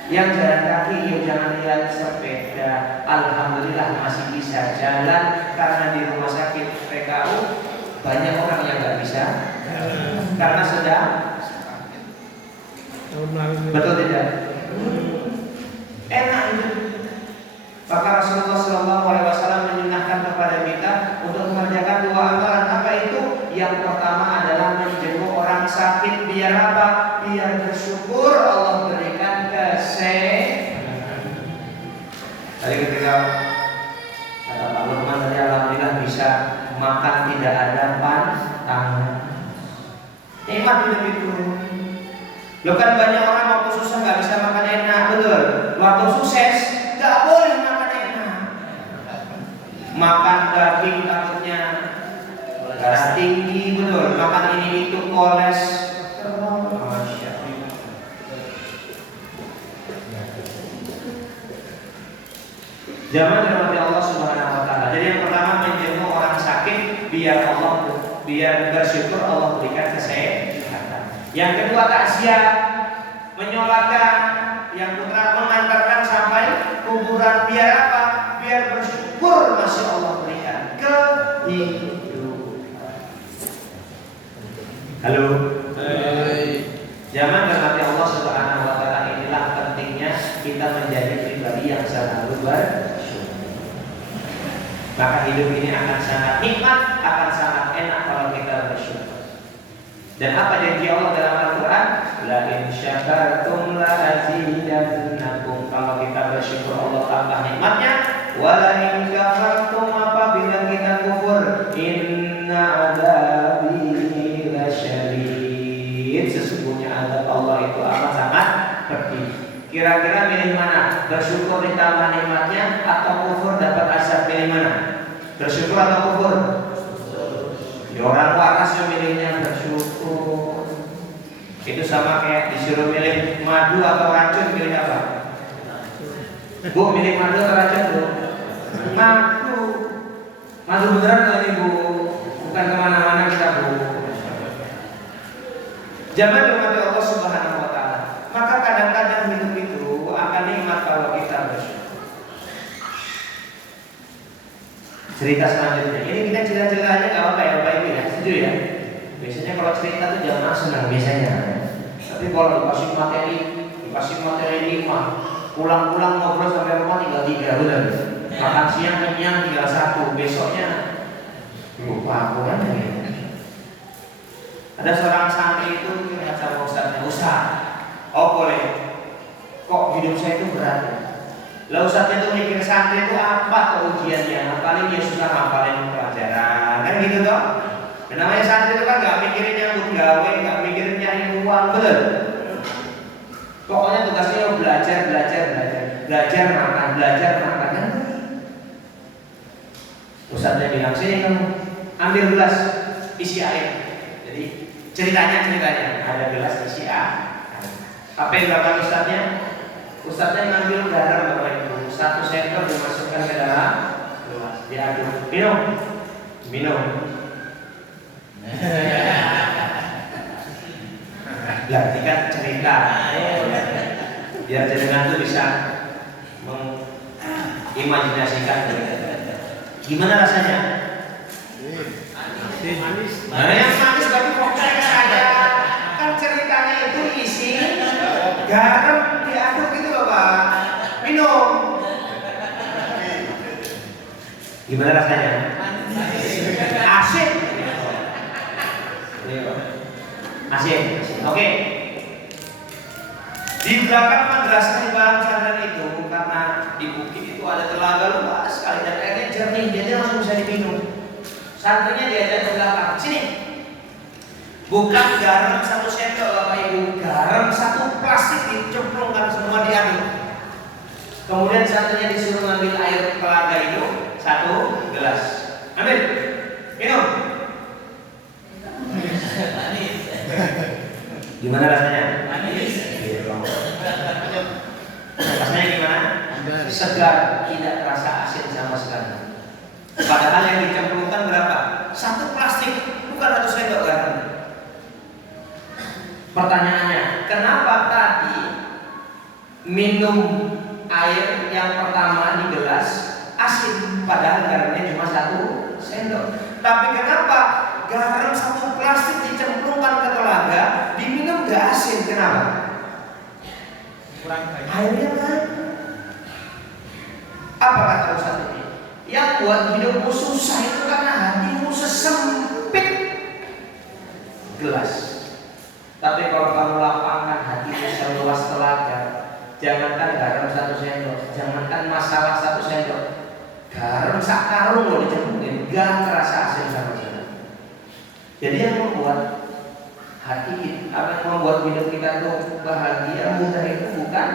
Yang jalan kaki ya jangan lihat sepeda. Alhamdulillah masih bisa jalan karena di rumah sakit PKU banyak orang yang nggak bisa karena sedang. Betul tidak? Enak itu. Maka Rasulullah SAW menyunahkan kepada kita untuk mengerjakan 2 amalan. Apa itu? Yang pertama adalah menjenguk orang sakit. Biar apa? Biar bersyukur Allah berikan kesehatan. Tadi ketika kata Pak Lukman tadi, alhamdulillah bisa makan tidak ada pantangan. Nikmat hidup itu. Loh kan banyak orang waktu susah nggak bisa makan enak, betul. Waktu sukses nggak boleh makan enak. Makan daging takutnya darah tinggi, betul. Makan ini itu kolesterol. Jangan dirahmati Allah Subhanahu wa taala. Jadi yang pertama menjenguk orang sakit biar bersyukur Allah berikan kesehatan. Yang kedua takziah, menyolatkan yang putra mengantarkan sampai kuburan. Biar apa? Biar bersyukur masih Allah berikan kehidupan. Halo. Jangan dirahmati Allah Subhanahu wa taala. Inilah pentingnya kita menjadi pribadi yang selalu bersyukur. Maka hidup ini akan sangat nikmat, akan sangat enak kalau kita bersyukur. Dan apa janji Allah dalam Al-Quran? La in syakartum la azidannakum. Kalau kita bersyukur Allah tambah nikmatnya. Wa la in kafartum, apabila kita kufur, inna adzabi lasyadid. Sesungguhnya azab Allah itu amat sangat pedih. Kira-kira milih mana? Bersyukur ditambah nikmatnya atau kufur dapat azab? Pilih mana? Bersyukur atau kufur? Itu sama kayak disuruh milih madu atau racun, pilih apa? Bu, milih madu atau racun, Bu? Madu. Madu beneran nggak nih, Bu? Bukan kemana-mana kita, Bu. Jangan dirahmati Allah Subhanahu wa Ta'ala. Maka kadang-kadang hidup itu akan nikmat kalau kita bersyukur. Cerita selanjutnya, ini kita cerita-cerita aja nggak apa-apa ya, Bapak Ibu ya, setuju ya? Biasanya kalau cerita tuh jamaah senang biasanya. Tapi kalau dikasih materi 5, pulang-pulang ngobrol sampai rumah tinggal 3, udah. Makan siang kenyang tinggal 1, besoknya lupa aku kan ya. Ada seorang santri itu curhat sama ustadznya, Ustaz, oh boleh, kok hidup saya itu berat ya? Lah ustadznya tuh mikir santri itu apa ujiannya? Paling dia suka ngapalin pelajaran, kan gitu toh? Dan namanya santri itu kan gak mikirin nyambut gawe, gak mikirin nyari uang, betul? Pokoknya tugasnya belajar makan kan? Ustadznya bilang, sini kamu ambil gelas isi air. Jadi ceritanya ada gelas isi air. Apa yang dilakukan ustadznya? Ustadznya ngambil garam Bapak Ibu, 1 sendok dimasukkan ke dalam gelas, diaduk, minum. Berarti kan cerita, biar jenengan tuh bisa mengimajinasikan gimana rasanya. Manis. Mana yang manis tapi kok kayak ada, kan ceritanya itu isi garam diaduk gitu loh Pak, minum. Gimana rasanya? Asin. Asin. Oke. Di belakang madrasah di Balang itu, karena di bukit itu ada telaga luas sekali dan airnya jernih, jadi langsung bisa diminum. Santrinya diajak ke belakang, sini. Bukan garam 1 sendok Bapak Ibu, garam 1 plastik dicemplungkan semua diaduk. Kemudian santrinya disuruh ngambil air telaga itu 1 gelas. Ambil, minum. Gimana rasanya? Manis. Rasanya gimana? Segar, tidak terasa asin sama sekali. Padahal yang dicemplungkan berapa? 1 plastik, bukan 1 sendok garam. Pertanyaannya, kenapa tadi minum air yang pertama di gelas asin, padahal garamnya cuma 1 sendok? Tapi kenapa garam 1 plastik dicemplungkan ke telaga, diminum gak asin? Kenapa? Airnya kan? Apa kata Ustaz ini? Yang buat hidupmu susah itu karena hatimu sesempit gelas. Tapi kalau kamu lapangkan hatimu seluas telaga, jangankan garam 1 sendok, jangankan masalah 1 sendok, garam sak karung lo dicemplungin, gak terasa asin sama sekali. Jadi yang membuat hati, apa yang membuat hidup kita tuh bahagia, mudah itu bukan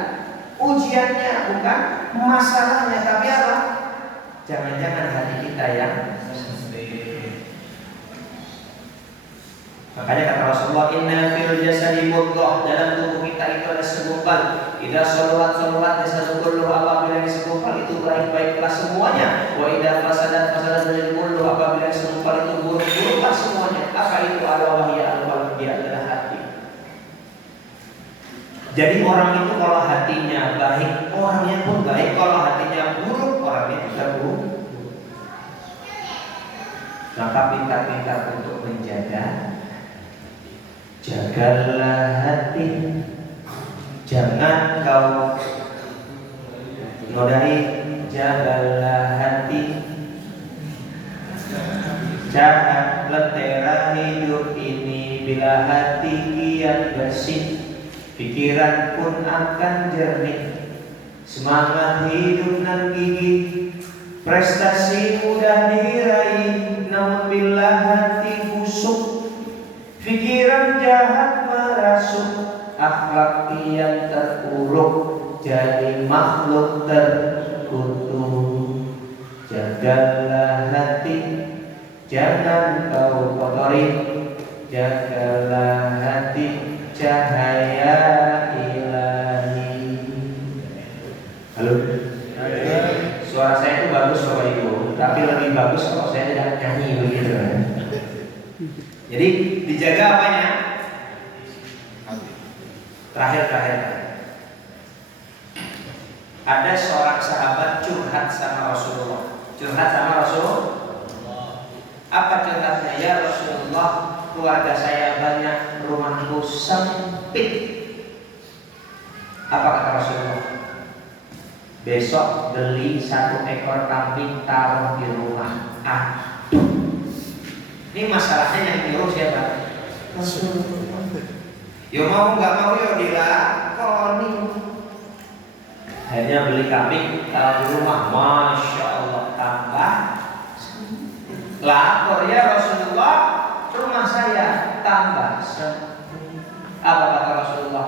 ujiannya, bukan masalahnya, tapi apa? Jangan-jangan hati kita yang makanya kata Rasulullah, inna fil jasadi mudghah, dalam tubuh kita itu ada segumpal. Idza salat jasadu kullu, apabila segumpal itu baik-baiklah semuanya. Wa idza fasadat jasadu kullu, apabila segumpal itu buruk-buruklah semuanya. Apa itu? Al-wahya al-qalb, dia adalah hati. Jadi orang itu kalau hatinya baik, orangnya pun baik. Kalau hatinya buruk, orangnya juga buruk. Maka pintar-pintar untuk menjaga. Jagalah hati, jangan kau nodai. Jagalah hati, jangan lentera hidup ini. Bila hati kian bersih, pikiran pun akan jernih. Semangat hidup nan gigih, prestasi mudah diraih. Namun bila hati busuk, pikiran jahat merasuk, akhlak kian terpuruk, jadi makhluk terkutuk. Jagalah hati, jangan kau kotori. Jagalah hati, cahaya ilahi. Halo? Suara saya itu bagus Bapak Ibu, tapi lebih bagus kalau saya tidak nyanyi begitu. Jadi dijaga apanya? Terakhir. Ada seorang sahabat curhat sama Rasulullah. Apa curhatnya? Ya Rasulullah, keluarga saya banyak, rumahku sempit. Apa kata Rasulullah? Besok beli 1 ekor kambing taruh di rumah. Ini masalahnya yang nyuruh siapa? Rasulullah. Yo mau nggak mau yo dilakoni. Akhirnya beli kambing taruh di rumah. Masya Allah, tambah. Lapor ya Rasulullah, rumah saya tambah. Apa kata Rasulullah?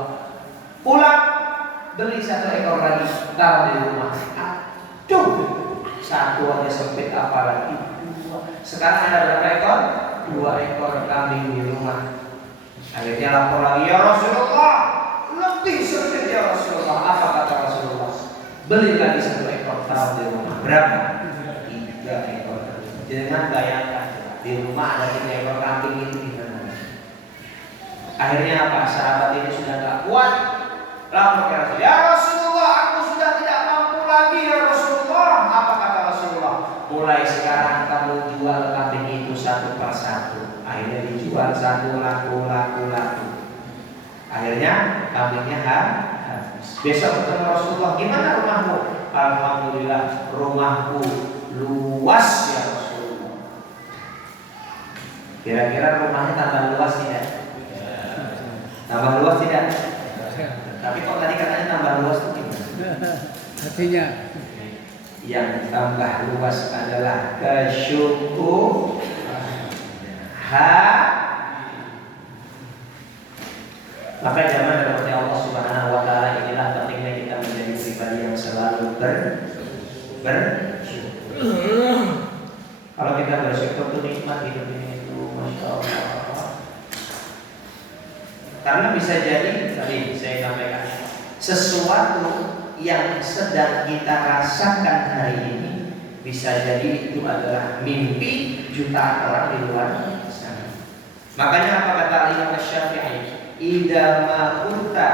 Pulang beli 1 ekor lagi taruh di rumah. Aduh, 1 aja sempit apalagi 2. Sekarang ada berapa ekor? 2 ekor kambing di rumah. Akhirnya lapor lagi, ya Rasulullah, lebih sempit ya Rasulullah. Apa kata Rasulullah? Beli lagi 1 ekor taruh di rumah. Berapa? 3 ekor. Jangan bayangkan di rumah ada 3 ekor kambing itu gimana? Akhirnya apa? Sahabat ini sudah tak kuat. Lapor ke Rasul, ya Rasulullah, aku sudah tidak mampu lagi ya Rasulullah. Apa kata Rasulullah? Mulai sekarang kamu jual kambing itu 1 per 1. Akhirnya dijual 1 laku. Akhirnya kambingnya habis. Besok ketemu Rasulullah, gimana rumahmu? Alhamdulillah, rumahku luas ya Rasulullah. Kira-kira rumahnya tambah luas tidak? Tambah luas tidak? Tapi kok tadi katanya tambah luas itu gimana? Artinya Yang tambah luas adalah kesyukur. Maka zaman dari Allah Subhanahu wa taala inilah pentingnya kita menjadi pribadi yang selalu bersyukur. Kalau kita bersyukur itu nikmat hidup ini itu, Masya Allah. Karena bisa jadi tadi saya sampaikan sesuatu yang sedang kita rasakan hari ini bisa jadi itu adalah mimpi jutaan orang di luar sana. Makanya apa kata Imam Syafi'i? Idza ma kunta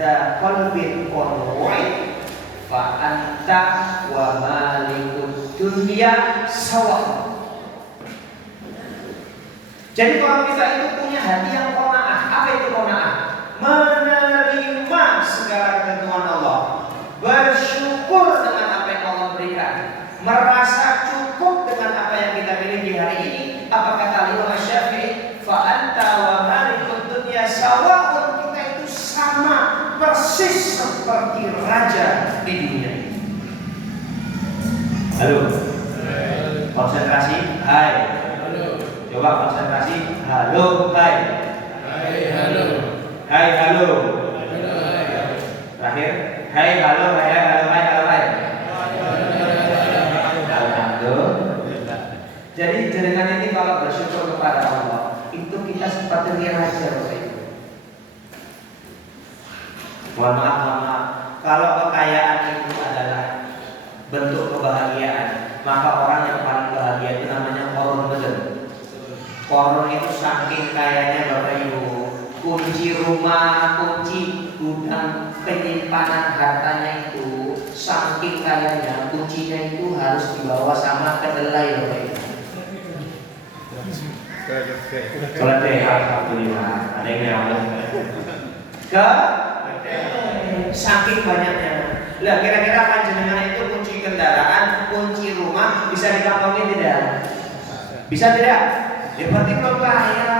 dza qalbin qawwi fa anta wa malikud dunya sawa. Jadi kalau kita itu punya hati yang qanaah, apa itu qanaah? Menerima segala ketentuan Allah, bersyukur dengan apa yang Allah berikan, merasa cukup dengan apa yang kita miliki hari ini. Apa kata Imam Syafi'i? Fa anta wa malikud dunya sawaun, kita itu sama persis seperti raja di dunia ini. Halo. Konsentrasi. Hai. Coba konsentrasi. Halo. Hai. halo. Hai. Halo. Hai. Terakhir. Hai. Halo. Hai. Halo. Hai. Halo. Hai. Alhamdulillah. Jadi dengan ini kalau bersyukur kepada Allah, itu kita seperti raja, Bapak Ibu. Mohon maaf. Kalau kekayaan itu adalah bentuk kebahagiaan, maka orang yang paling bahagia itu namanya korun, betul. Korun itu saking kayanya Bapak Ibu, kunci rumah, kunci gudang penyimpanan hartanya itu saking kayanya, kuncinya itu harus dibawa sama kedelai, Bapak Ibu. Keledai, alhamdulillah. Ada yang nyambung. Saking banyaknya. Lah kira-kira panjenengan itu kunci kendaraan, kunci rumah bisa dikantongin tidak? Bisa tidak? Ya berarti belum kaya.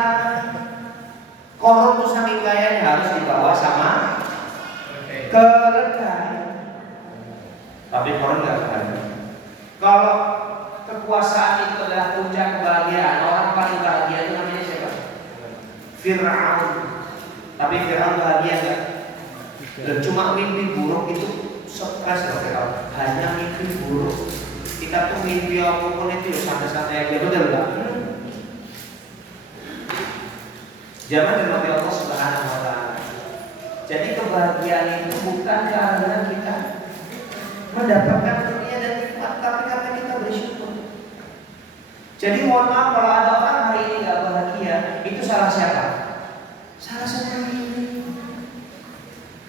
Korun itu saking kayanya harus dibawa sama keledai. Tapi korun nggak kaya. Kalau kekuasaan itu adalah puncak kebahagiaan, orang paling bahagia itu namanya siapa? Fir'aun. Tapi Fir'aun bahagia enggak? Dan cuma mimpi buruk itu stres loh Fir'aun. Hanya mimpi buruk. Kita tuh mimpi apapun itu santai-santai aja, betul enggak? Zaman dari Allah Subhanahu wa taala. Jadi kebahagiaan itu bukan karena kita mendapatkan dunia dan nikmat, tapi karena kita bersyukur. Jadi mohon maaf kalau ada orang hari ini gak bahagia, itu salah siapa? Salah sendiri.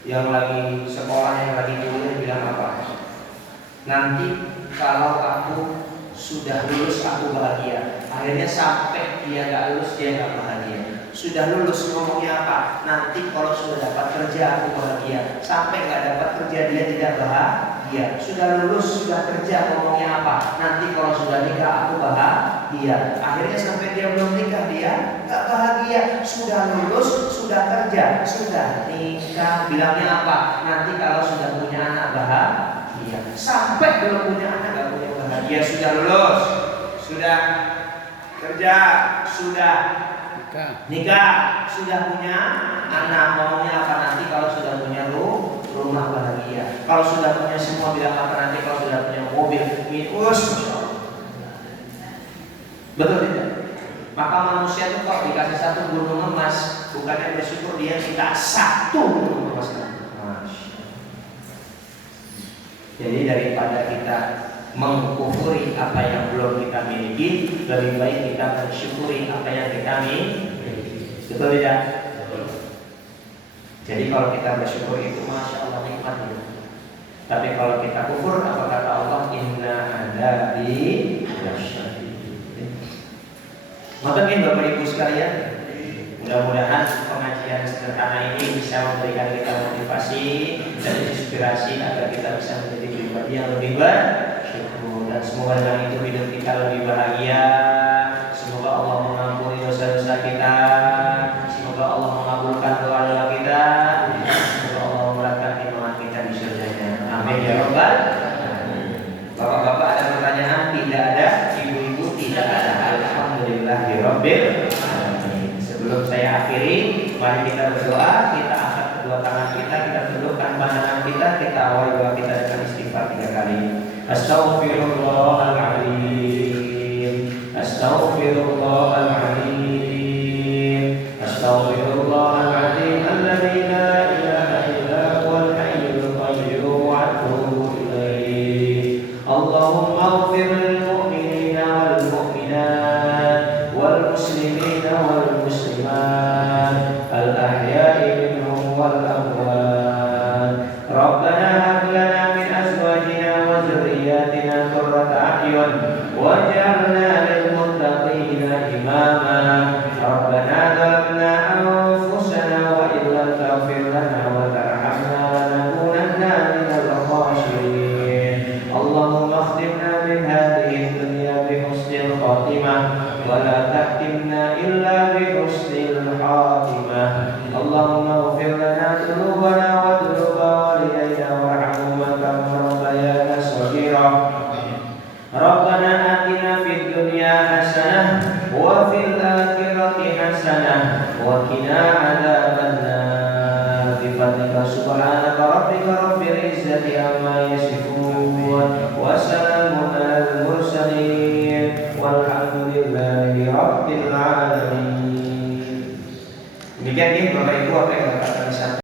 Yang lagi sekolah, yang lagi kuliah bilang apa? Nanti kalau aku sudah lulus aku bahagia. Akhirnya sampai dia gak lulus dia gak bahagia. Sudah lulus ngomongnya apa? Nanti kalau sudah dapat kerja aku bahagia. Sampai gak dapat kerja dia tidak bahagia. Sudah lulus sudah kerja ngomongnya apa? Nanti kalau sudah nikah aku bahagia. Akhirnya sampai dia belum nikah dia gak bahagia. Sudah lulus sudah kerja sudah nikah bilangnya apa? Nanti kalau sudah punya anak bahagia. Sampai belum punya anak gak punya bahagia. Sudah lulus sudah kerja sudah nikah, sudah punya anak, ngomongnya apa? Nanti kalau sudah punya rumah bahagia. Kalau sudah punya semua bilang apa? Nanti kalau sudah punya mobil minus. Betul tidak? Maka manusia itu kalau dikasih satu gunung emas, bukannya bersyukur dia minta satu gunung emas. Jadi daripada kita mengkufuri apa yang belum kita miliki, lebih baik kita mensyukuri apa yang kita miliki. Betul tidak? Jadi kalau kita bersyukur itu masya Allah nikmat hidup. Tapi kalau kita kufur, apa kata Allah? Inna adabi lasyadid. Maka Bapak Ibu sekalian, mudah-mudahan pengajian sederhana ini bisa memberikan kita motivasi dan inspirasi agar kita bisa menjadi pribadi yang lebih baik. Dan semoga dengan itu hidup kita lebih bahagia. Semoga Allah mengampuni dosa-dosa kita. Semoga Allah mengabulkan doa-doa kita. Semoga Allah meletakkan iman kita di surganya. Amin ya Rabbal alamin. Bapak-bapak ada pertanyaan? Tidak ada. Ibu-ibu tidak ada. Alhamdulillahirabbil alamin. Sebelum saya akhiri, mari kita berdoa. Kita angkat kedua tangan kita tundukkan pandangan kita awali doa kita dengan istighfar 3 kali. Astaghfirullahaladzim. Astaghfirullahaladzim. Astaghfirullahaladzim. Alladzi la ilaha illa huwal hayyul qayyum wa atubu ilaih. Allahumma ighfir lil mu'minina wal mu'minat wal muslimina wal muslimat al ahya'i minhum wal amwat. Rabbana hab lana min azwajina wa dzurriyyatina qurrata a'yun waj'alna lil muttaqina imama. Rabbana zalamna anfusana wa illam taghfir lana wa tarhamna lanakunanna minal khashirin. Allahumma akhtimna min hadhihi dunya bi husnil khatimah wa la tahtimna illa bi husnil khatimah. Allahumma ighfir lana dhunubana wa dhunuba walidayna warhamhuma kama rabbayana shaghira. Rabbana atina fid dunya hasanah wa fil akhirati hasanah wa qina adzabannar. Bi fadlika subhanaka rabbika rabbil izzati amma yasifun wa salamun alal mursalin walhamdulillahi rabbil alamin. Demikian Bapak Ibu apa yang dapat kami sampaikan.